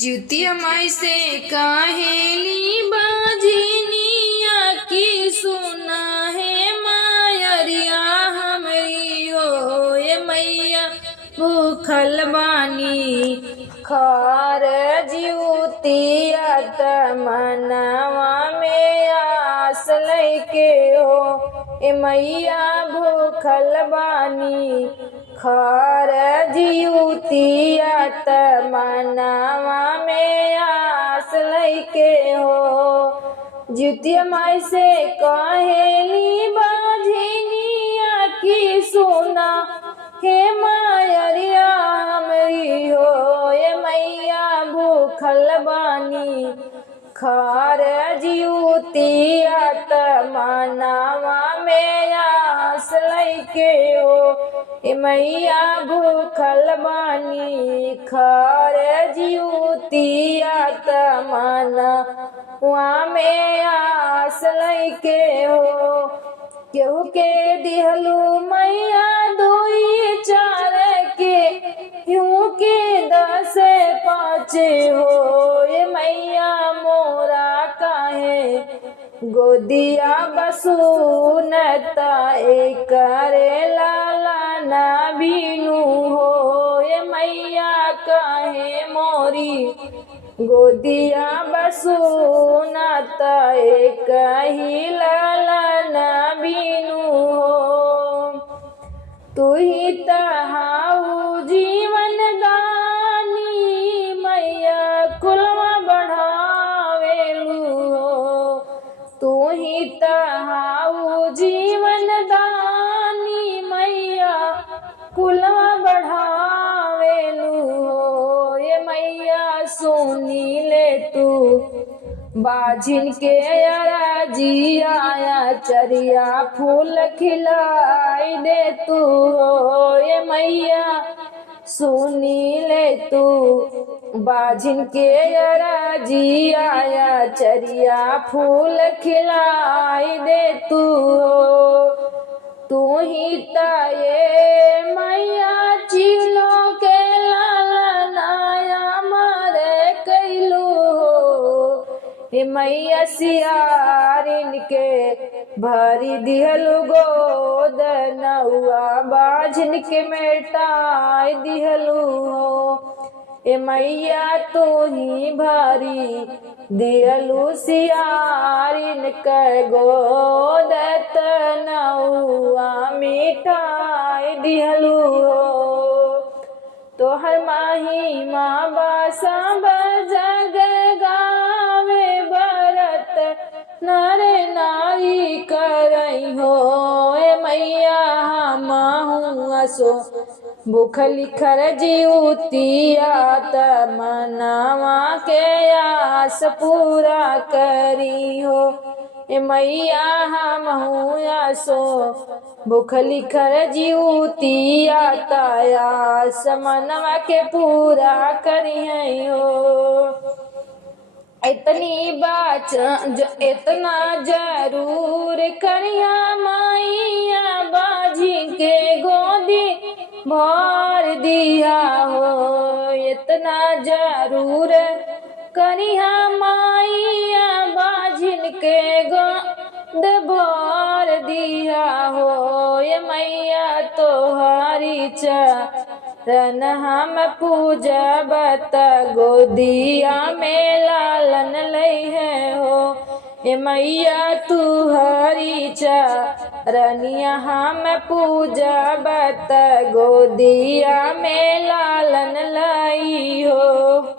ज्योतिया माई से काहेली बाजिनिया की सुना है मायरिया हमरी हो ये मैया भूखल बानी खार ज्योतिया तमनवा में आस लैके हो ए मैया भूखल बानी खार ज्योतिया तमनवा में आस लैके हो। ज्योतिया माई से कहेली बाझिनिया की सुना हे मायरिया हमरी हो ये मैया भूखल बानी खार ज्योतिया तमनवा में आस लैके हो ए मैया भूखल बानी खार ज्योतिया तमनवा में आस लैके हो। केहू के दिहलू मैया दुई चार के यूं के 10 5 हो ये मैया मोरा काहे गोदिया बसूनता करे लाला ना बीनू हो ये मैया काहे मोरी गोदिया बसूनता कही लाला ना बीनू हो। तू ही तहाऊ जीवन दानी मैया कुलवा बढ़ावेलू हो। तू ही तहाऊ जीवन दानी मैया कुलवा बढ़ावेलू हो ये मैया सुनी ले तू बाझिन के अराजी आया चरिया फूल खिलाई दे तू हो ये मैया सुनी ले तू बाझिन के अराजी आया चरिया फूल खिलाई दे तू हो। तू ही ये मैया चिलो के लाला नाया मारे कैलू हो हे मैया सियारिन के भरी दिहलु गोद नौआ बाझिन के मेटाई दिहलु हो ए मैया तू ही भरी दिहलु सियारिन के गोद नौआ मिठाई दिहलु हो। तोहर माही माँ बासा जग गावे बरत नर नारी करई हो ए मैया हमहू असो भूखली खर ज्योतिया तमनवा के आस पूरा करी हो ए मैया हमहू असो भूखली खर ज्योतिया आस मनवा के पूरा करी हो। इतनी बात इतना जरूर करिया मैया बाजी के गोदी भर दिया हो। इतना जरूर करिया मैया बाजिन के गोद भर दिया हो ये मैया तोहारी चरण हम पूजब त गोदिया में लालन लई है हो ए मैया तुहरी चरनिया हम पूजब त गोदिया में लालन लई हो।